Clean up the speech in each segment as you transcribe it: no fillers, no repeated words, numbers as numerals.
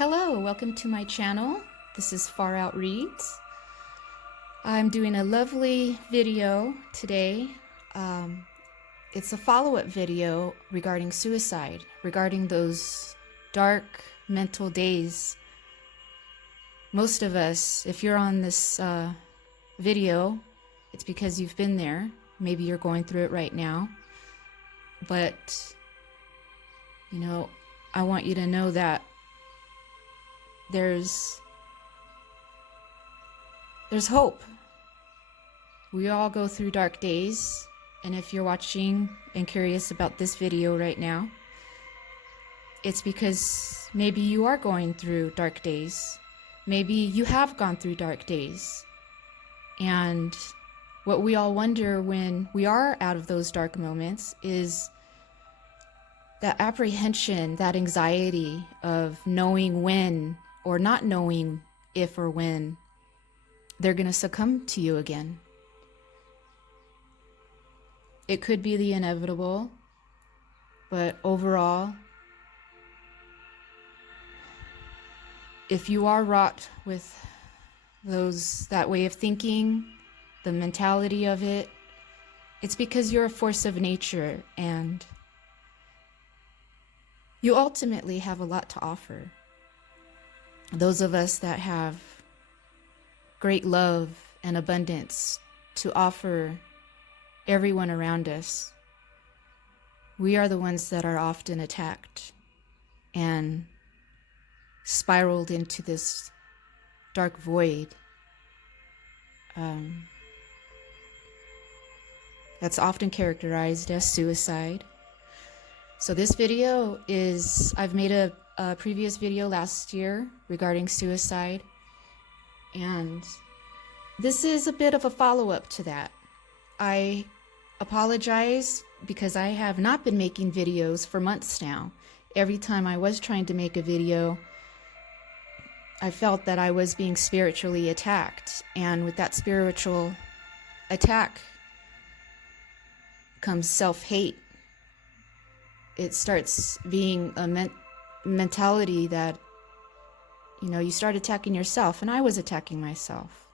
Hello, welcome to my channel. This is FarrOwt Readz. I'm doing a lovely video today. It's a follow-up video regarding suicide, regarding those dark mental days. Most of us, if you're on this video, it's because you've been there. Maybe you're going through it right now. But, I want you to know that there's hope. We all go through dark days, and if you're watching and curious about this video right now, it's because maybe you are going through dark days. Maybe you have gone through dark days. And what we all wonder when we are out of those dark moments is that apprehension, that anxiety of knowing when or not knowing if or when they're going to succumb to you again. It could be the inevitable, but overall, if you are wrought with that way of thinking, the mentality of it, it's because you're a force of nature and you ultimately have a lot to offer. Those of us that have great love and abundance to offer everyone around us, we are the ones that are often attacked and spiraled into this dark void that's often characterized as suicide. So this video is, I've made a previous video last year regarding suicide, and this is a bit of a follow-up to that. I apologize because I have not been making videos for months now. Every time I was trying to make a video, I felt that I was being spiritually attacked, and with that spiritual attack comes self-hate. It starts being a mentality that, you start attacking yourself, and I was attacking myself.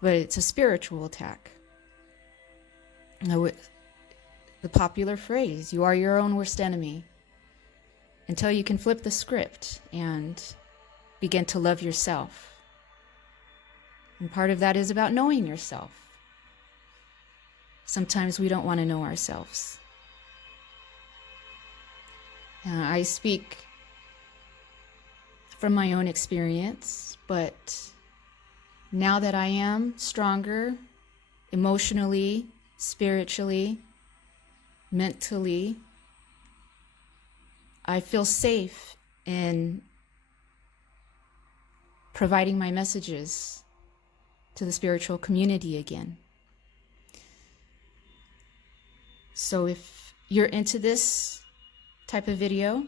But it's a spiritual attack. The popular phrase, you are your own worst enemy, until you can flip the script and begin to love yourself. And part of that is about knowing yourself. Sometimes we don't want to know ourselves. I speak from my own experience, but now that I am stronger emotionally, spiritually, mentally, I feel safe in providing my messages to the spiritual community again. So if you're into this type of video,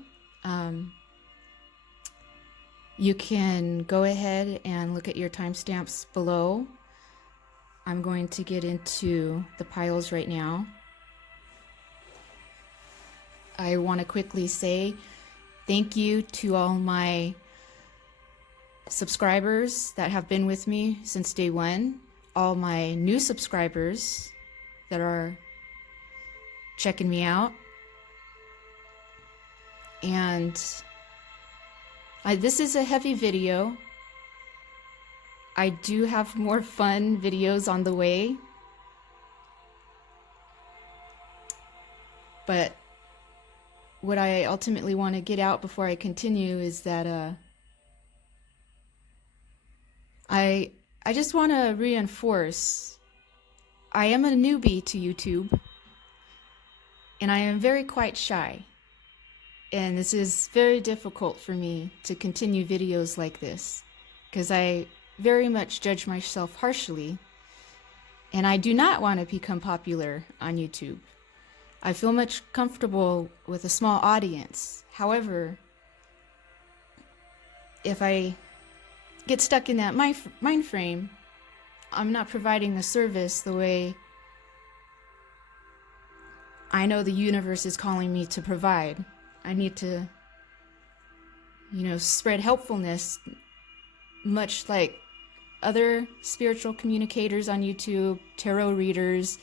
you can go ahead and look at your timestamps below. I'm going to get into the piles right now. I want to quickly say thank you to all my subscribers that have been with me since day one, all my new subscribers that are checking me out. And this is a heavy video. I do have more fun videos on the way. But what I ultimately want to get out before I continue is that I just want to reinforce, I am a newbie to YouTube, and I am very quite shy. And this is very difficult for me to continue videos like this because I very much judge myself harshly, and I do not want to become popular on YouTube. I feel much comfortable with a small audience. However, if I get stuck in that mind frame, I'm not providing a service the way I know the universe is calling me to provide. I need to, spread helpfulness, much like other spiritual communicators on YouTube, tarot readers,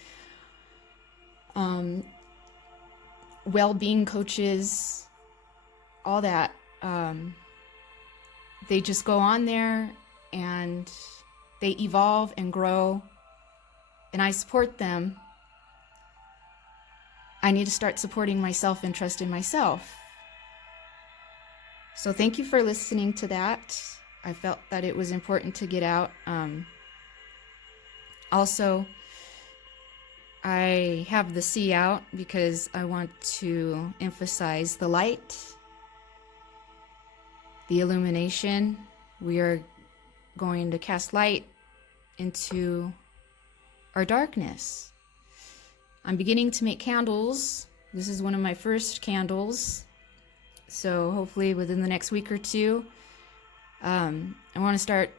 well-being coaches, all that. They just go on there and they evolve and grow, and I support them. I need to start supporting myself and trust in myself. So thank you for listening to that. I felt that it was important to get out. Also, I have the C out because I want to emphasize the light, the illumination. We are going to cast light into our darkness. I'm beginning to make candles. This is one of my first candles. So hopefully within the next week or two, I want to start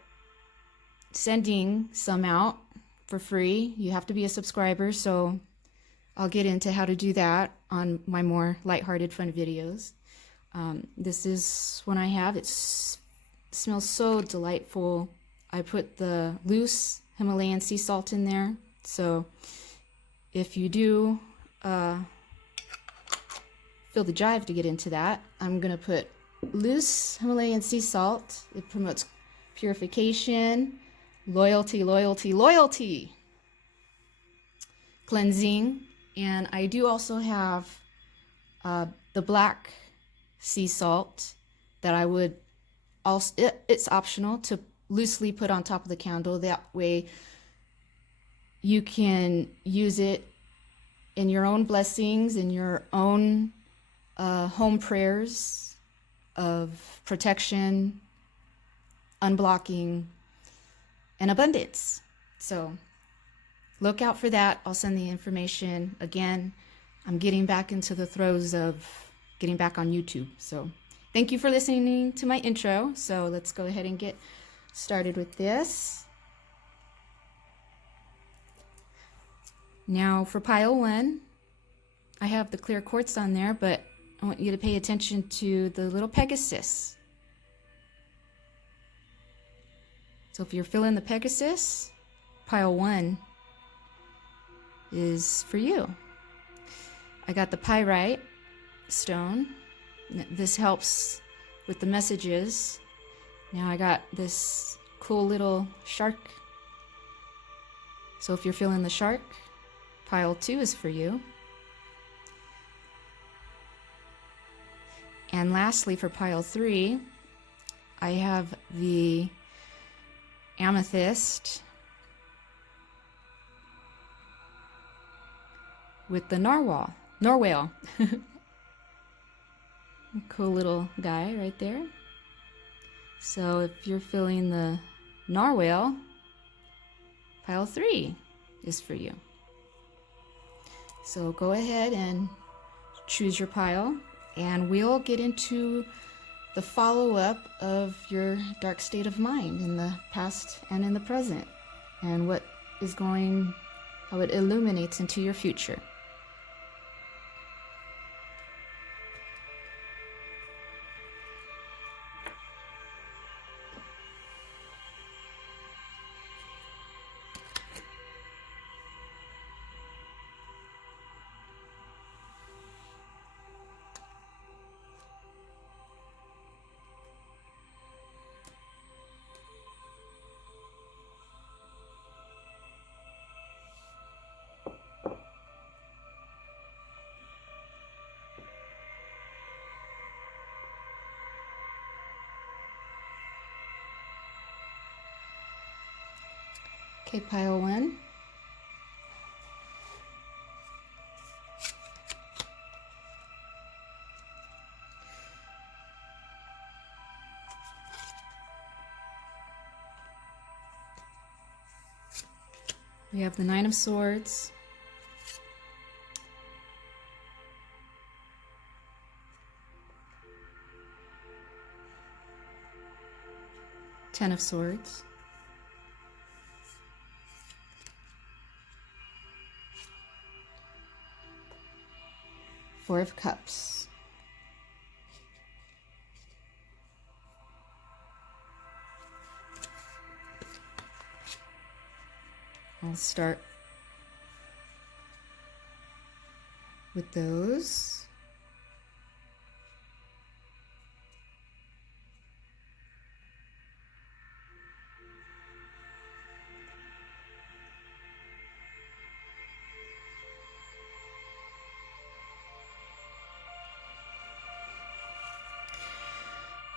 sending some out for free. You have to be a subscriber, so I'll get into how to do that on my more lighthearted, fun videos. This is one I have. It smells so delightful. I put the loose Himalayan sea salt in there. So if you do feel the drive to get into that, I'm going to put loose Himalayan sea salt. It promotes purification, loyalty, loyalty, loyalty, cleansing. And I do also have the black sea salt that I would also, it's optional to loosely put on top of the candle. That way you can use it in your own blessings, in your own home prayers of protection, unblocking, and abundance. So look out for that. I'll send the information. Again, I'm getting back into the throes of getting back on YouTube. So thank you for listening to my intro. So let's go ahead and get started with this. Now for pile 1, I have the clear quartz on there, but I want you to pay attention to the little Pegasus. So if you're feeling the Pegasus, pile 1 is for you. I got the pyrite stone. This helps with the messages. Now I got this cool little shark. So if you're feeling the shark, pile 2 is for you. And lastly, for pile 3, I have the amethyst with the narwhal. Cool little guy right there. So if you're feeling the narwhal, pile 3 is for you. So go ahead and choose your pile, and we'll get into the follow-up of your dark state of mind in the past and in the present, and how it illuminates into your future. Okay, pile 1. We have the 9 of Swords, Ten of Swords, Four of Cups, I'll start with those.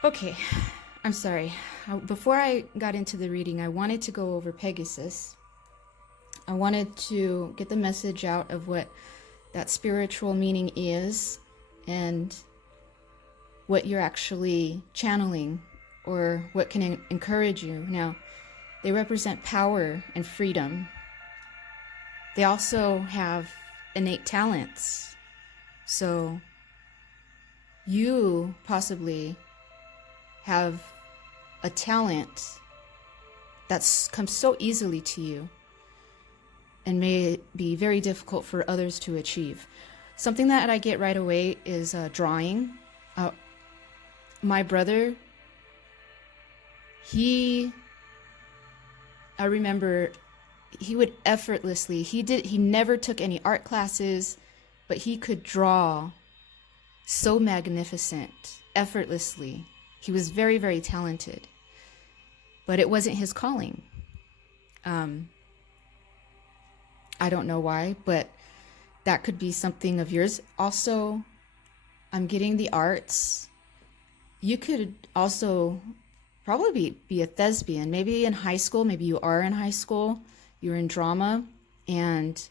Okay, I'm sorry. Before I got into the reading, I wanted to go over Pegasus. I wanted to get the message out of what that spiritual meaning is and what you're actually channeling or what can encourage you. Now, they represent power and freedom. They also have innate talents. So you possibly have a talent that's comes so easily to you and may be very difficult for others to achieve. Something that I get right away is drawing. My brother, I remember he would effortlessly, he never took any art classes, but he could draw so magnificent, effortlessly. He was very, very talented, but it wasn't his calling. I don't know why, but that could be something of yours. Also, I'm getting the arts. You could also probably be a thespian. Maybe in high school, maybe you are in high school, you're in drama, and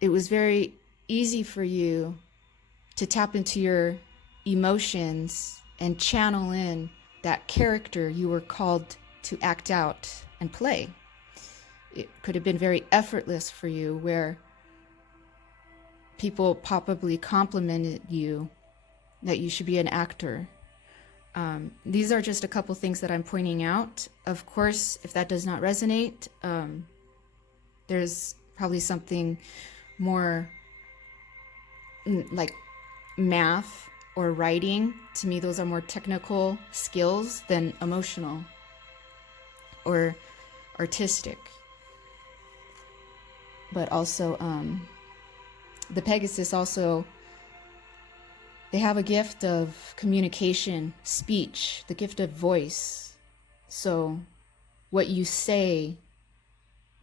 it was very easy for you to tap into your emotions and channel in that character you were called to act out and play. It could have been very effortless for you, where people probably complimented you that you should be an actor. These are just a couple things that I'm pointing out. Of course, if that does not resonate, there's probably something more like math or writing. To me, those are more technical skills than emotional or artistic. But also, the Pegasus also, they have a gift of communication, speech, the gift of voice. So what you say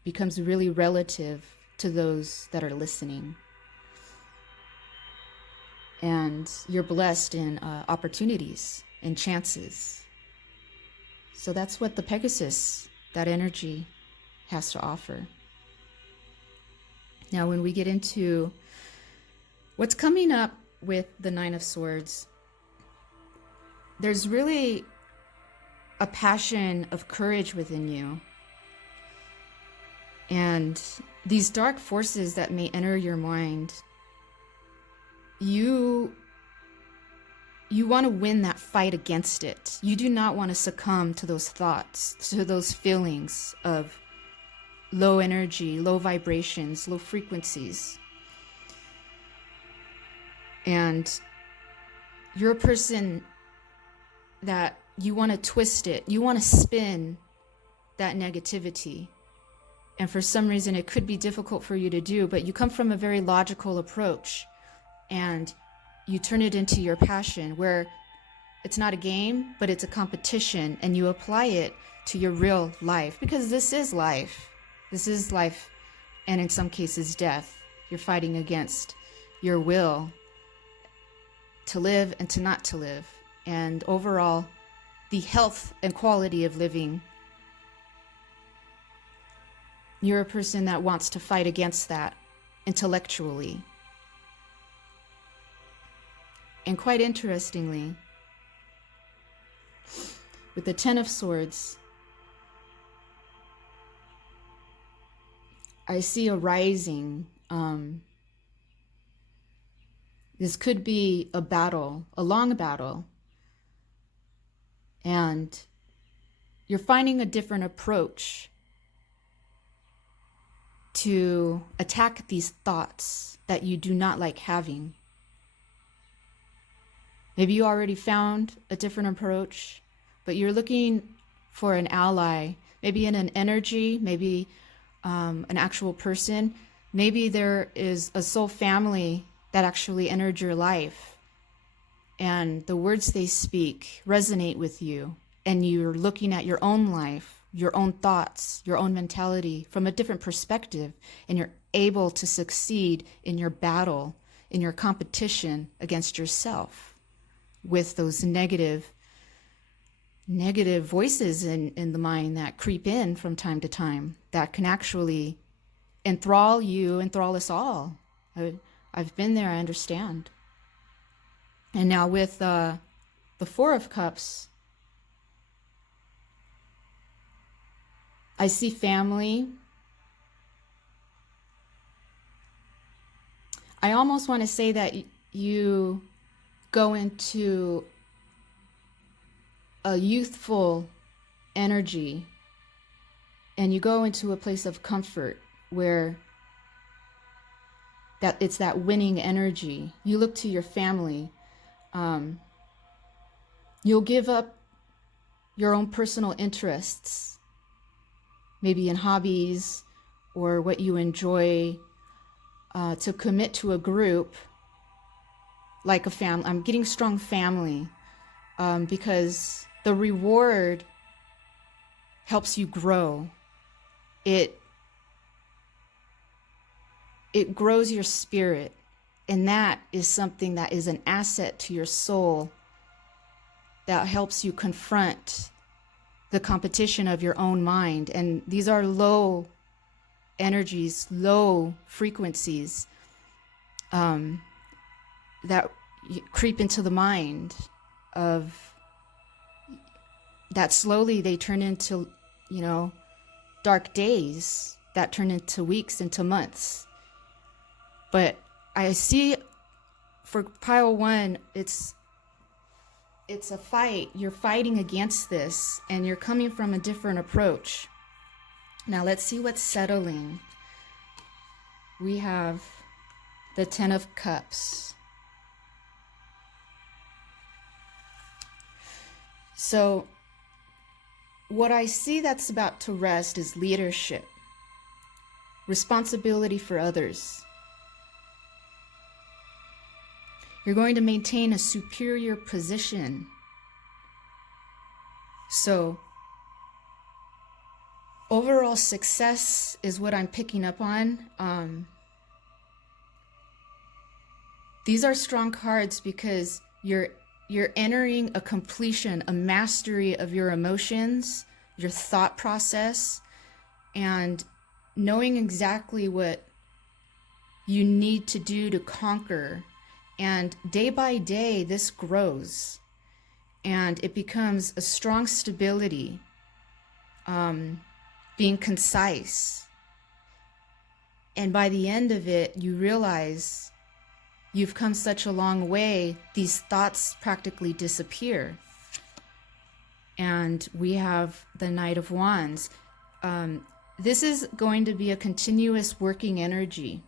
becomes really relative to those that are listening. And you're blessed in opportunities and chances. So that's what the Pegasus, that energy, has to offer. Now, when we get into what's coming up with the Nine of Swords, there's really a passion of courage within you. And these dark forces that may enter your mind, you want to win that fight against it. You do not want to succumb to those thoughts, to those feelings of low energy, low vibrations, low frequencies. And you're a person that you want to twist it. You want to spin that negativity. And for some reason, it could be difficult for you to do, but you come from a very logical approach and you turn it into your passion, where it's not a game, but it's a competition, and you apply it to your real life, because this is life. This is life, and in some cases, death. You're fighting against your will to live and to not to live, and overall, the health and quality of living. You're a person that wants to fight against that intellectually. And quite interestingly, with the Ten of Swords, I see a rising. This could be a battle, a long battle. And you're finding a different approach to attack these thoughts that you do not like having. Maybe you already found a different approach, but you're looking for an ally, maybe in an energy, maybe an actual person. Maybe there is a soul family that actually entered your life, and the words they speak resonate with you, and you're looking at your own life, your own thoughts, your own mentality from a different perspective, and you're able to succeed in your battle, in your competition against yourself with those negative voices in the mind that creep in from time to time that can actually enthrall you, enthrall us all. I've been there, I understand. And now with the Four of Cups, I see family. I almost want to say that you go into a youthful energy, and you go into a place of comfort where that it's that winning energy. You look to your family. You'll give up your own personal interests, maybe in hobbies or what you enjoy, to commit to a group like a family. I'm getting strong family, because the reward helps you grow. It grows your spirit, and that is something that is an asset to your soul that helps you confront the competition of your own mind. And these are low energies, low frequencies, that creep into the mind of that. Slowly they turn into, dark days that turn into weeks, into months. But I see for pile one, it's a fight. You're fighting against this, and you're coming from a different approach. Now let's see what's settling. We have the Ten of Cups. So what I see that's about to rest is leadership, responsibility for others. You're going to maintain a superior position. So overall success is what I'm picking up on. These are strong cards because you're entering a completion, a mastery of your emotions, your thought process, and knowing exactly what you need to do to conquer. And day by day, this grows, and it becomes a strong stability, being concise. And by the end of it, you realize you've come such a long way, these thoughts practically disappear. And we have the Knight of Wands. This is going to be a continuous working energy.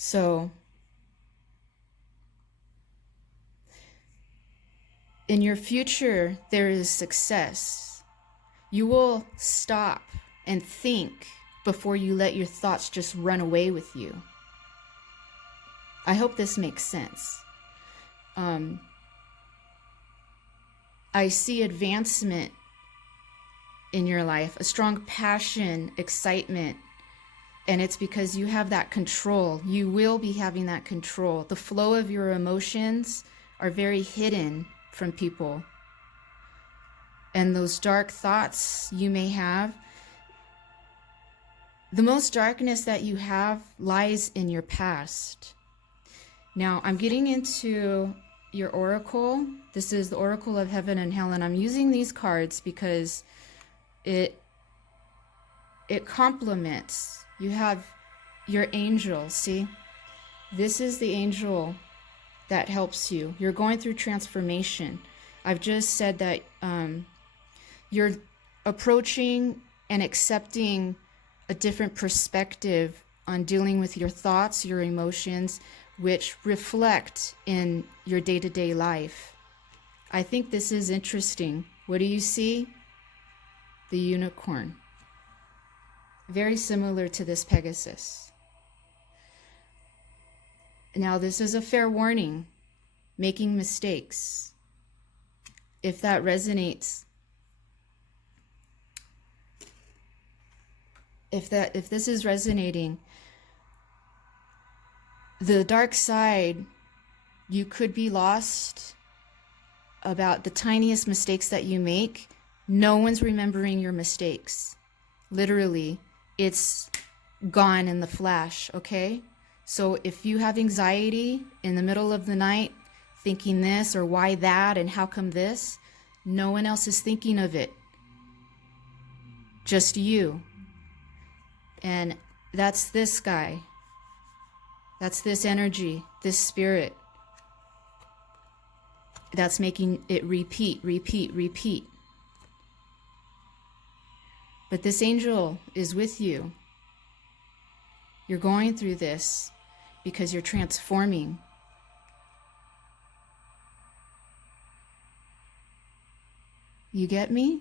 So in your future, there is success. You will stop and think before you let your thoughts just run away with you. I hope this makes sense. I see advancement in your life, a strong passion, excitement, and it's because you have that control. You will be having that control. The flow of your emotions are very hidden from people. And those dark thoughts you may have, the most darkness that you have lies in your past. Now, I'm getting into your oracle. This is the Oracle of Heaven and Hell, and I'm using these cards because it complements. You have your angel, see? This is the angel that helps you. You're going through transformation. I've just said that you're approaching and accepting a different perspective on dealing with your thoughts, your emotions, which reflect in your day-to-day life. I think this is interesting. What do you see? The unicorn. Very similar to this Pegasus. Now, this is a fair warning. Making mistakes. If that resonates, if this is resonating, the dark side, you could be lost about the tiniest mistakes that you make. No one's remembering your mistakes. Literally, it's gone in the flash, okay? So if you have anxiety in the middle of the night, thinking this or why that and how come this, no one else is thinking of it. Just you. And that's this guy. That's this energy, this spirit. That's making it repeat, repeat, repeat. But this angel is with you. You're going through this because you're transforming. You get me?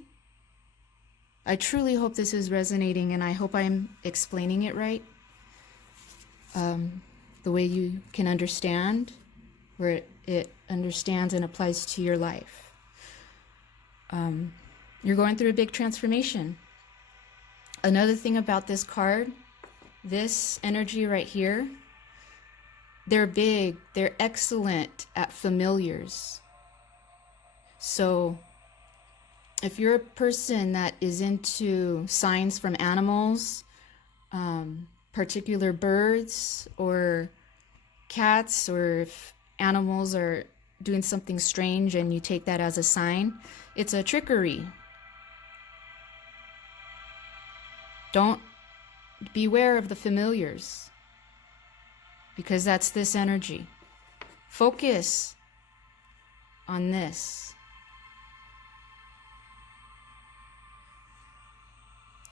I truly hope this is resonating, and I hope I'm explaining it right. The way you can understand, where it understands and applies to your life. You're going through a big transformation. Another thing about this card, this energy right here, they're big, they're excellent at familiars. So if you're a person that is into signs from animals, particular birds or cats, or if animals are doing something strange and you take that as a sign, it's a trickery. Don't beware of the familiars, because that's this energy. Focus on this.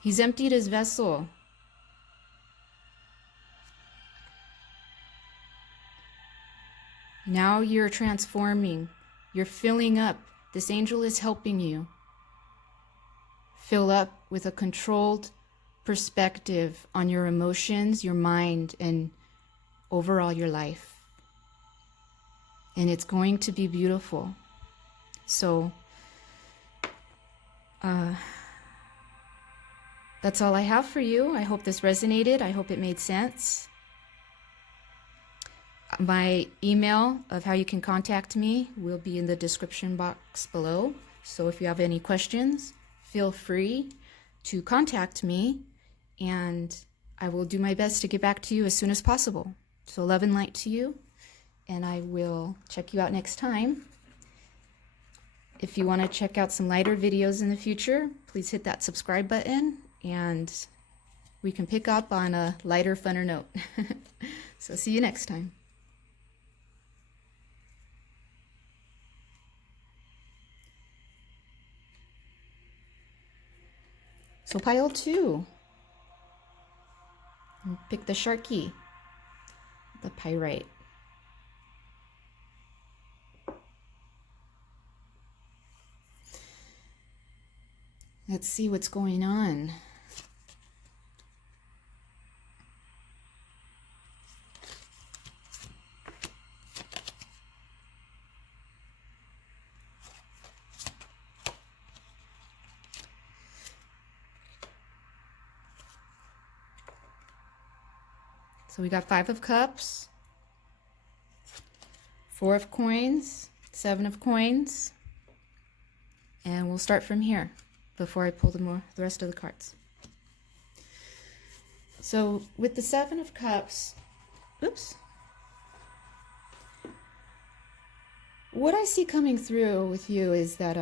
He's emptied his vessel. Now you're transforming. You're filling up. This angel is helping you fill up with a controlled perspective on your emotions, your mind, and overall your life. And it's going to be beautiful. So, that's all I have for you. I hope this resonated. I hope it made sense. My email of how you can contact me will be in the description box below. So if you have any questions, feel free to contact me, and I will do my best to get back to you as soon as possible. So love and light to you, and I will check you out next time. If you want to check out some lighter videos in the future, please hit that subscribe button, and we can pick up on a lighter, funner note. So see you next time. So pile 2. And pick the Sharky, the pyrite. Let's see what's going on. So we got 5 of Cups, 4 of Coins, 7 of Coins, and we'll start from here before I pull the rest of the cards. So with the 7 of Cups, what I see coming through with you is that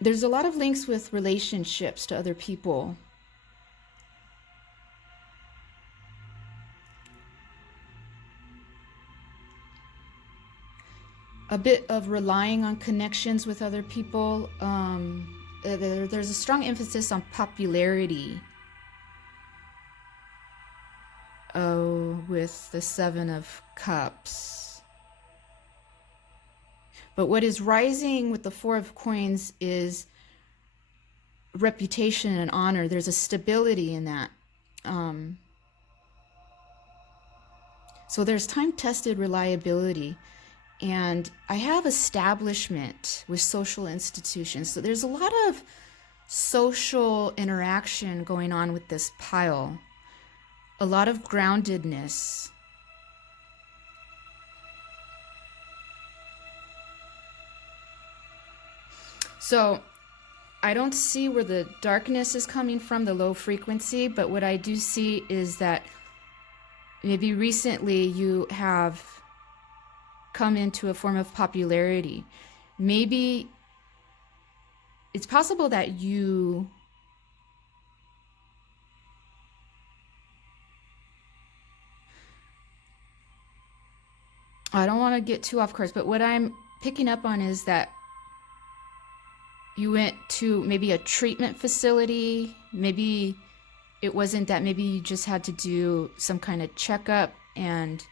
there's a lot of links with relationships to other people. A bit of relying on connections with other people. There's a strong emphasis on popularity with the 7 of Cups. But what is rising with the Four of Coins is reputation and honor. There's a stability in that. So there's time-tested reliability. And I have establishment with social institutions. So there's a lot of social interaction going on with this pile. A lot of groundedness. So I don't see where the darkness is coming from, the low frequency, but what I do see is that maybe recently you have come into a form of popularity. Maybe it's possible that I don't want to get too off course, but what I'm picking up on is that you went to maybe a treatment facility. Maybe it wasn't that. Maybe you just had to do some kind of checkup and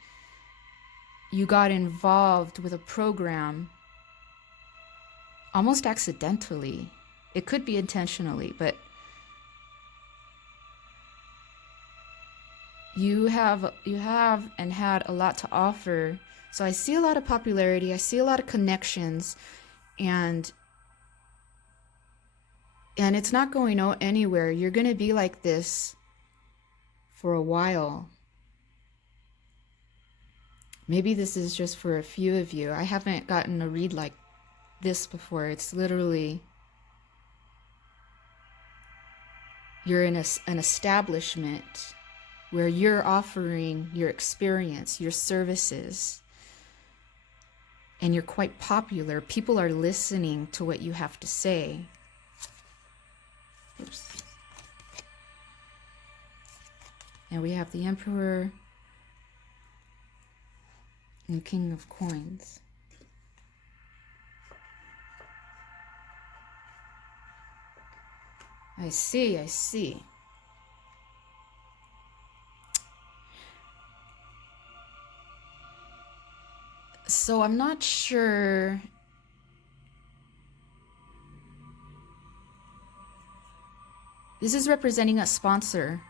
you got involved with a program almost accidentally. It could be intentionally, but you have and had a lot to offer. So I see a lot of popularity. I see a lot of connections, and it's not going anywhere. You're going to be like this for a while. Maybe this is just for a few of you. I haven't gotten a read like this before. It's literally, you're in an establishment where you're offering your experience, your services, and you're quite popular. People are listening to what you have to say. Oops. And we have the Emperor and King of Coins. I see. So I'm not sure. This is representing a sponsor.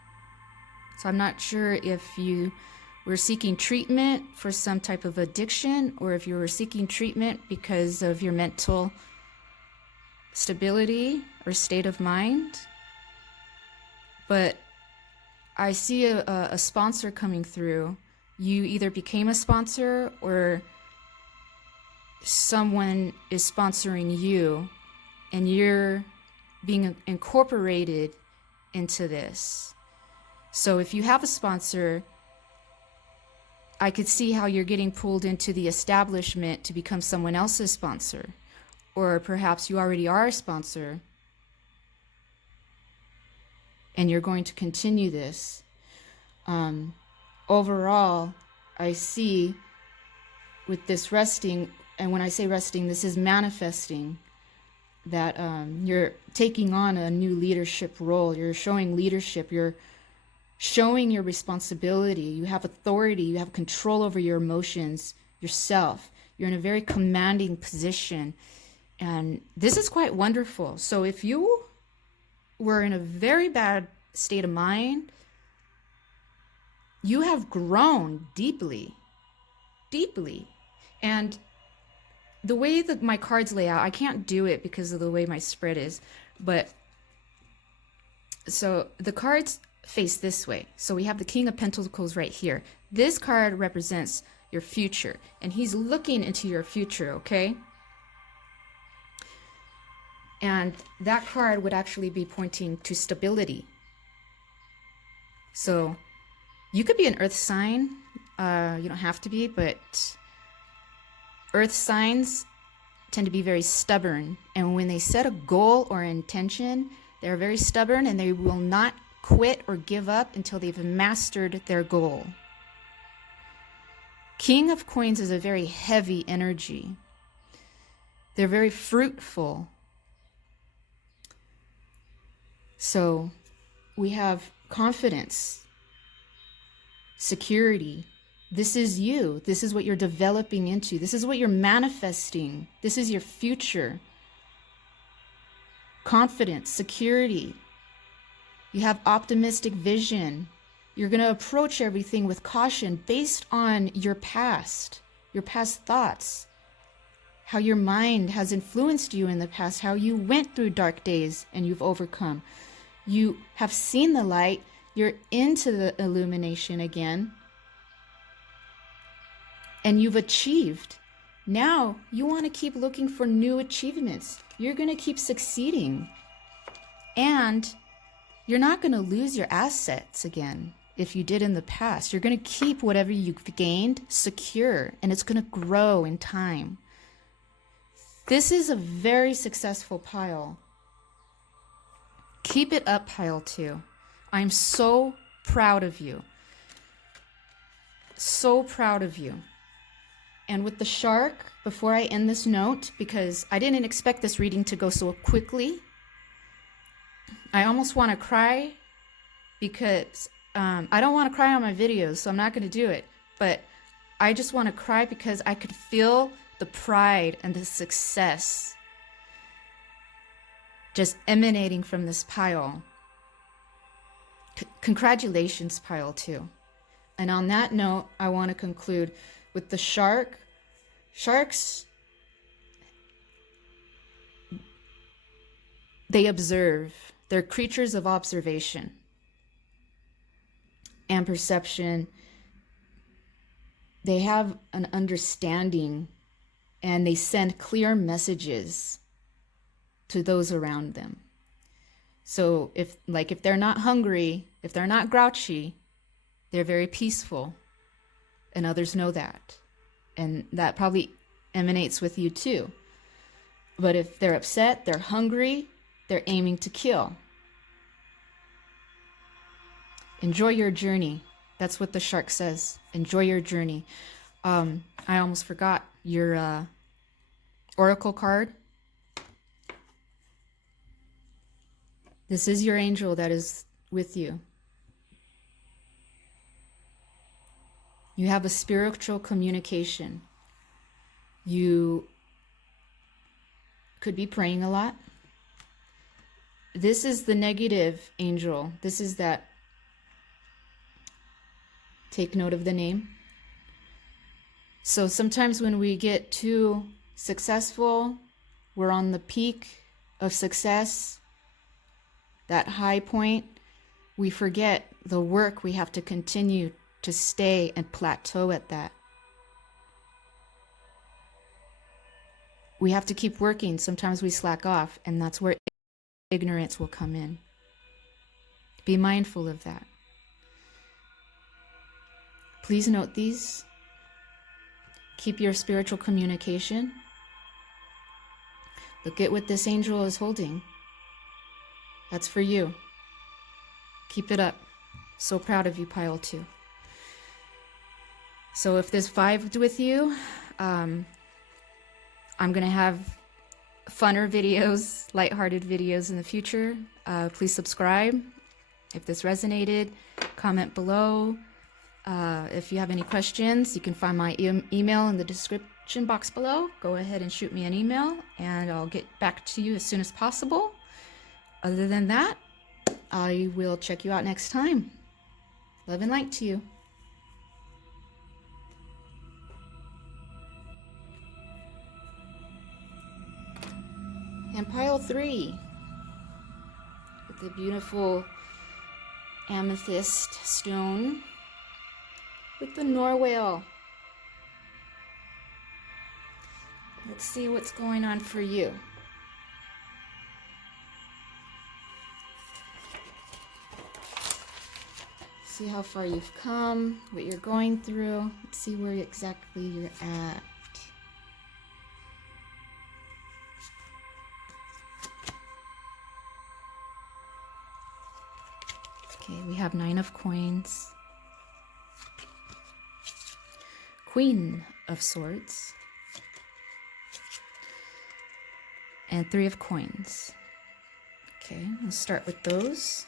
So I'm not sure if you were seeking treatment for some type of addiction, or if you were seeking treatment because of your mental stability or state of mind. But I see a sponsor coming through. You either became a sponsor or someone is sponsoring you, and you're being incorporated into this. So if you have a sponsor, I could see how you're getting pulled into the establishment to become someone else's sponsor. Or perhaps you already are a sponsor and you're going to continue this. Overall, I see with this resting, and when I say resting, this is manifesting, that you're taking on a new leadership role. You're showing leadership. You're showing your responsibility. You have authority. You have control over your emotions, yourself. You're in a very commanding position. And this is quite wonderful. So if you were in a very bad state of mind, you have grown deeply. And the way that my cards lay out, I can't do it because of the way my spread is, but so the cards face this way. So we have the King of Pentacles right here. This card represents your future, and he's looking into your future, okay? And that card would actually be pointing to stability. So you could be an earth sign. You don't have to be, but earth signs tend to be very stubborn. And when they set a goal or intention, they're very stubborn, and they will not quit or give up until they've mastered their goal. King of Coins is a very heavy energy. They're very fruitful. So we have confidence, security, This is you. This is what you're developing into. This is what you're manifesting. This is your future. Confidence, security. You have optimistic vision. You're going to approach everything with caution based on your past thoughts, how your mind has influenced you in the past, how you went through dark days and you've overcome. You have seen the light. You're into the illumination again. And you've achieved. Now you want to keep looking for new achievements. You're going to keep succeeding. And you're not going to lose your assets again if you did in the past. You're going to keep whatever you've gained secure, and it's going to grow in time. This is a very successful pile. Keep it up, pile 2. I'm so proud of you. So proud of you. And with the shark, before I end this note, because I didn't expect this reading to go so quickly, I almost want to cry because I don't want to cry on my videos, so I'm not going to do it. But I just want to cry because I could feel the pride and the success just emanating from this pile. Congratulations, pile 2. And on that note, I want to conclude with the shark. Sharks, they observe. They're creatures of observation and perception. They have an understanding, and they send clear messages to those around them. So if they're not hungry, if they're not grouchy, they're very peaceful, and others know that. And that probably emanates with you too. But if they're upset, they're hungry, they're aiming to kill. Enjoy your journey. That's what the shark says. Enjoy your journey. I almost forgot your oracle card. This is your angel that is with you. You have a spiritual communication. You could be praying a lot. This is the negative angel. This is that, take note of the name. So sometimes when we get too successful, we're on the peak of success, that high point, we forget the work we have to continue to stay and plateau at that. We have to keep working. Sometimes we slack off, and that's where ignorance will come in. Be mindful of that. Please note these. Keep your spiritual communication. Look at what this angel is holding. That's for you. Keep it up. So proud of you, pile 2. So if this vibed with you, I'm going to have funner videos, lighthearted videos in the future. Please subscribe. If this resonated, comment below. If you have any questions, you can find my email in the description box below. Go ahead and shoot me an email, and I'll get back to you as soon as possible. Other than that, I will check you out next time. Love and light to you. And pile 3 with the beautiful amethyst stone with the narwhal. Let's see what's going on for you. See how far you've come, what you're going through. Let's see where exactly you're at. Okay, we have 9 of coins. Queen of swords. And 3 of coins. Okay, let's start with those.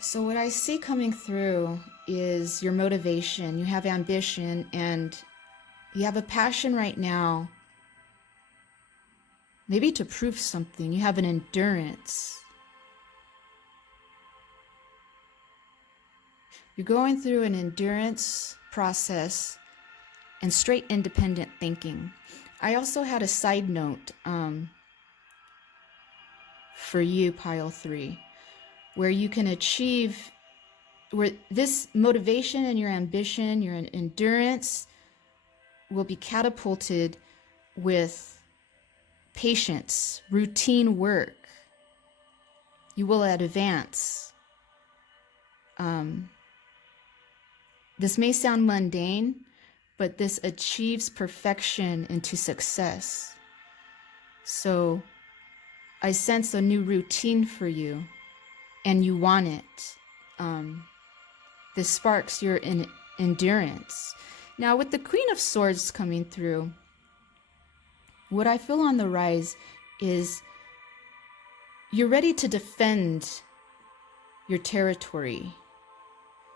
So what I see coming through is your motivation. You have ambition and you have a passion right now, maybe to prove something. You have an endurance. You're going through an endurance process and straight independent thinking. I also had a side note for you, pile 3, where you can achieve, where this motivation and your ambition, your endurance will be catapulted with patience, routine work. You will advance. This may sound mundane, but this achieves perfection into success. So I sense a new routine for you, and you want it. This sparks your endurance. Now, with the Queen of Swords coming through, what I feel on the rise is you're ready to defend your territory.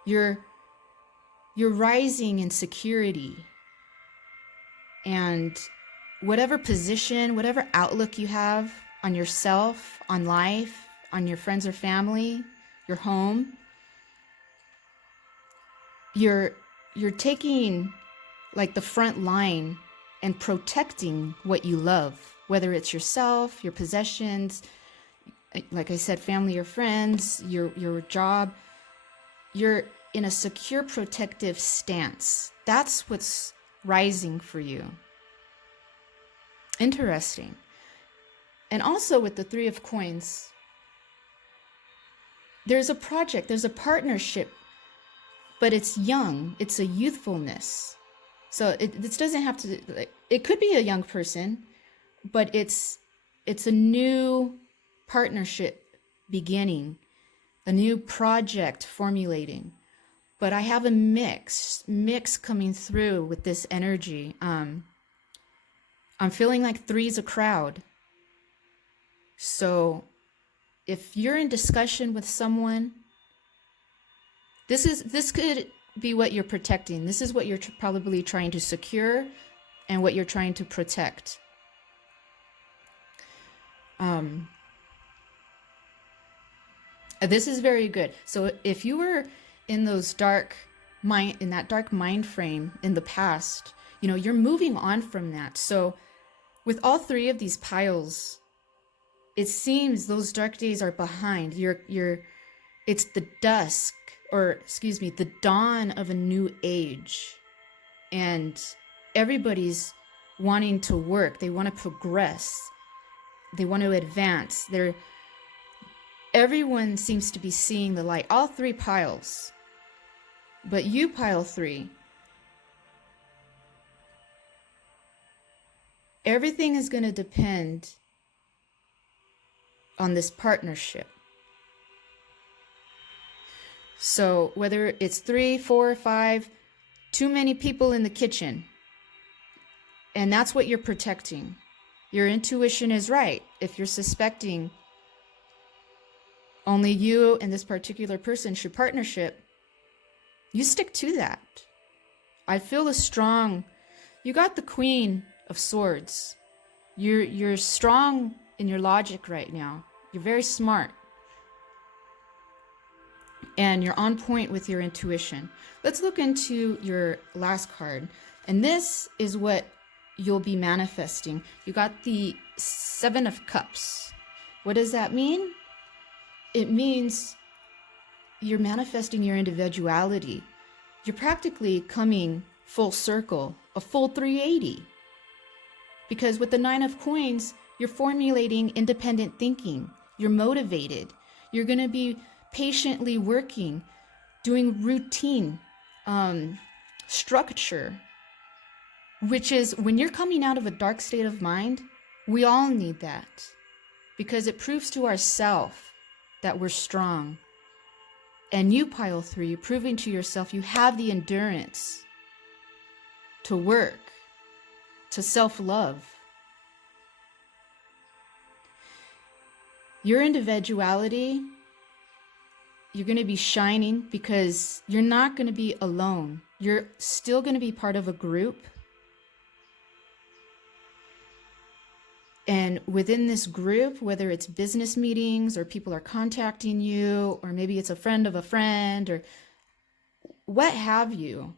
You're rising in security. And whatever position, whatever outlook you have on yourself, on life, on your friends or family, your home, you're taking like the front line and protecting what you love, whether it's yourself, your possessions, like I said, family or friends, your job. You're in a secure, protective stance. That's what's rising for you. Interesting. And also with the 3 of Coins, there's a project, there's a partnership, but it's young, it's a youthfulness. So this doesn't have to, like, it could be a young person, but it's a new partnership beginning, a new project formulating. But I have a mix coming through with this energy. I'm feeling like 3's a crowd. So if you're in discussion with someone, this could be what you're protecting. This is what you're probably trying to secure and what you're trying to protect. This is very good. So if you were in those dark mind frame in the past, you're moving on from that. So with all 3 of these piles, it seems those dark days are behind. It's the dusk, or excuse me, the dawn of a new age. And everybody's wanting to work. They want to progress. They want to advance. Everyone seems to be seeing the light. All 3 piles. But you, pile 3, everything is going to depend on this partnership. So whether it's 3, 4, 5, too many people in the kitchen, and that's what you're protecting. Your intuition is right. If you're suspecting only you and this particular person should partnership, you stick to that. I feel you got the Queen of Swords. You're strong in your logic right now. You're very smart. And you're on point with your intuition. Let's look into your last card. And this is what you'll be manifesting. You got the 7 of Cups. What does that mean? It means you're manifesting your individuality. You're practically coming full circle, a full 380. Because with the 9 of Coins, you're formulating independent thinking. You're motivated. You're going to be patiently working, doing routine, structure, which is when you're coming out of a dark state of mind, we all need that because it proves to ourselves that we're strong. And you, pile 3, you're proving to yourself you have the endurance to work, to self-love. Your individuality you're going to be shining because you're not going to be alone. You're still going to be part of a group. And within this group, whether it's business meetings or people are contacting you, or maybe it's a friend of a friend or what have you,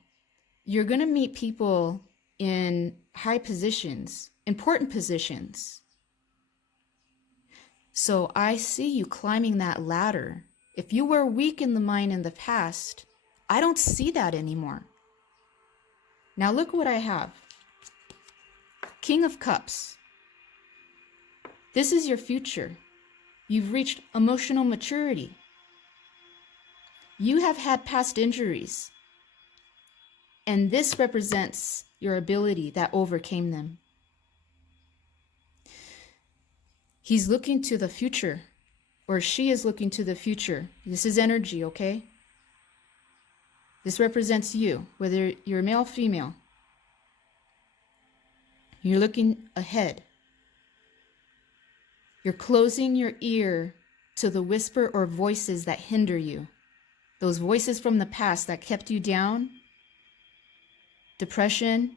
you're going to meet people in high positions, important positions. So I see you climbing that ladder. If you were weak in the mind in the past, I don't see that anymore. Now look what I have. King of Cups. This is your future. You've reached emotional maturity. You have had past injuries. And this represents your ability that overcame them. He's looking to the future, or she is looking to the future. This is energy, okay? This represents you, whether you're male or female. You're looking ahead. You're closing your ear to the whisper or voices that hinder you. Those voices from the past that kept you down. Depression,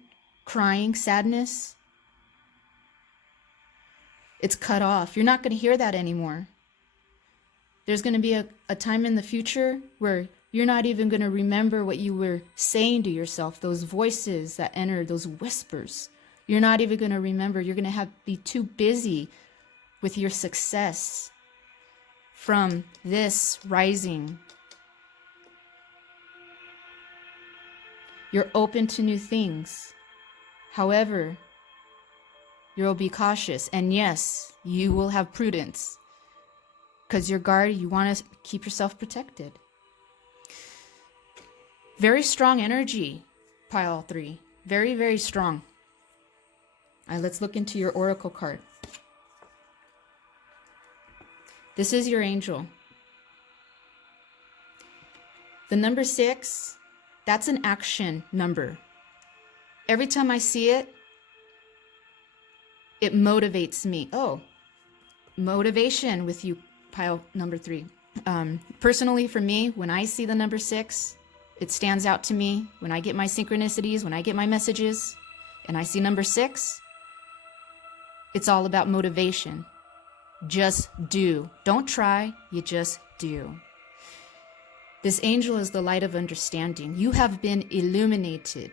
crying, sadness. It's cut off. You're not going to hear that anymore. There's going to be a time in the future where you're not even going to remember what you were saying to yourself. Those voices that enter, those whispers. You're not even going to remember. You're going to be too busy with your success from this rising. You're open to new things. However, you'll be cautious. And yes, you will have prudence. Because you're guarded, you want to keep yourself protected. Very strong energy, pile 3. Very, very strong. All right, let's look into your oracle card. This is your angel. The number 6, that's an action number. Every time I see it, it motivates me. Oh, motivation with you, pile number 3. Personally, for me, when I see the number 6, it stands out to me. When I get my synchronicities, when I get my messages, and I see number 6, it's all about motivation. Just do. Don't try, you just do. This angel is the light of understanding. You have been illuminated.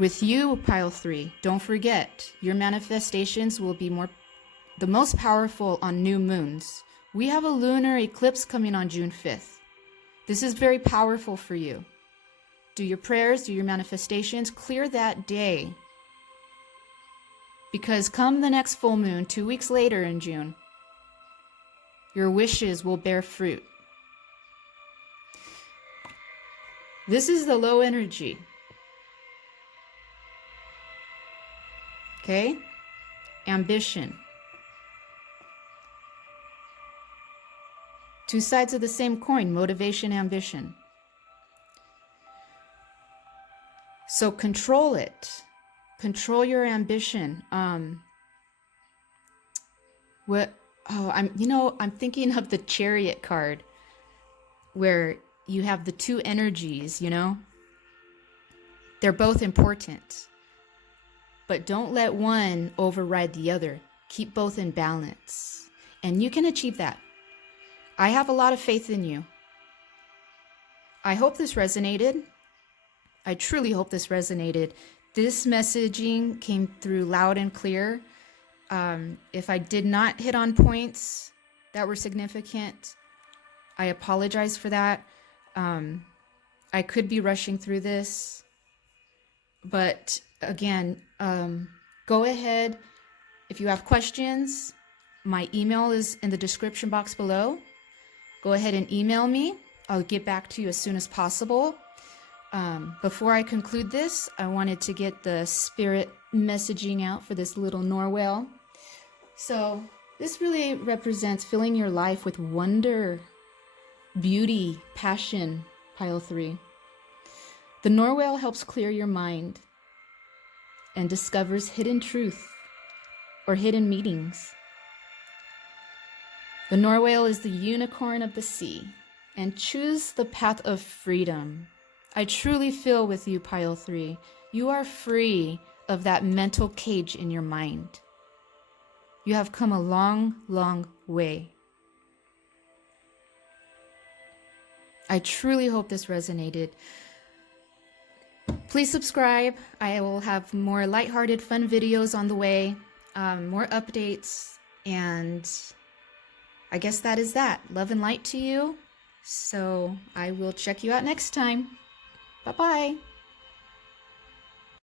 With you, pile 3, don't forget, your manifestations will be the most powerful on new moons. We have a lunar eclipse coming on June 5th. This is very powerful for you. Do your prayers, do your manifestations, clear that day. Because come the next full moon, 2 weeks later in June, your wishes will bear fruit. This is the low energy. Okay? Ambition. Two sides of the same coin, motivation, ambition. So control it. Control your ambition. I'm thinking of the Chariot card where you have the two energies, They're both important. But don't let one override the other. Keep both in balance. And you can achieve that. I have a lot of faith in you. I hope this resonated. I truly hope this resonated. This messaging came through loud and clear. If I did not hit on points that were significant, I apologize for that. I could be rushing through this. But again, go ahead. If you have questions, my email is in the description box below. Go ahead and email me. I'll get back to you as soon as possible. Before I conclude this, I wanted to get the spirit messaging out for this little Norwell. So this really represents filling your life with wonder, beauty, passion, pile 3. The Norwell helps clear your mind and discovers hidden truth or hidden meanings. The Norwhale is the unicorn of the sea, and choose the path of freedom. I truly feel with you, Pile 3. You are free of that mental cage in your mind. You have come a long, long way. I truly hope this resonated. Please subscribe. I will have more lighthearted, fun videos on the way, more updates, and I guess that is that. Love and light to you. So I will check you out next time. Bye-bye.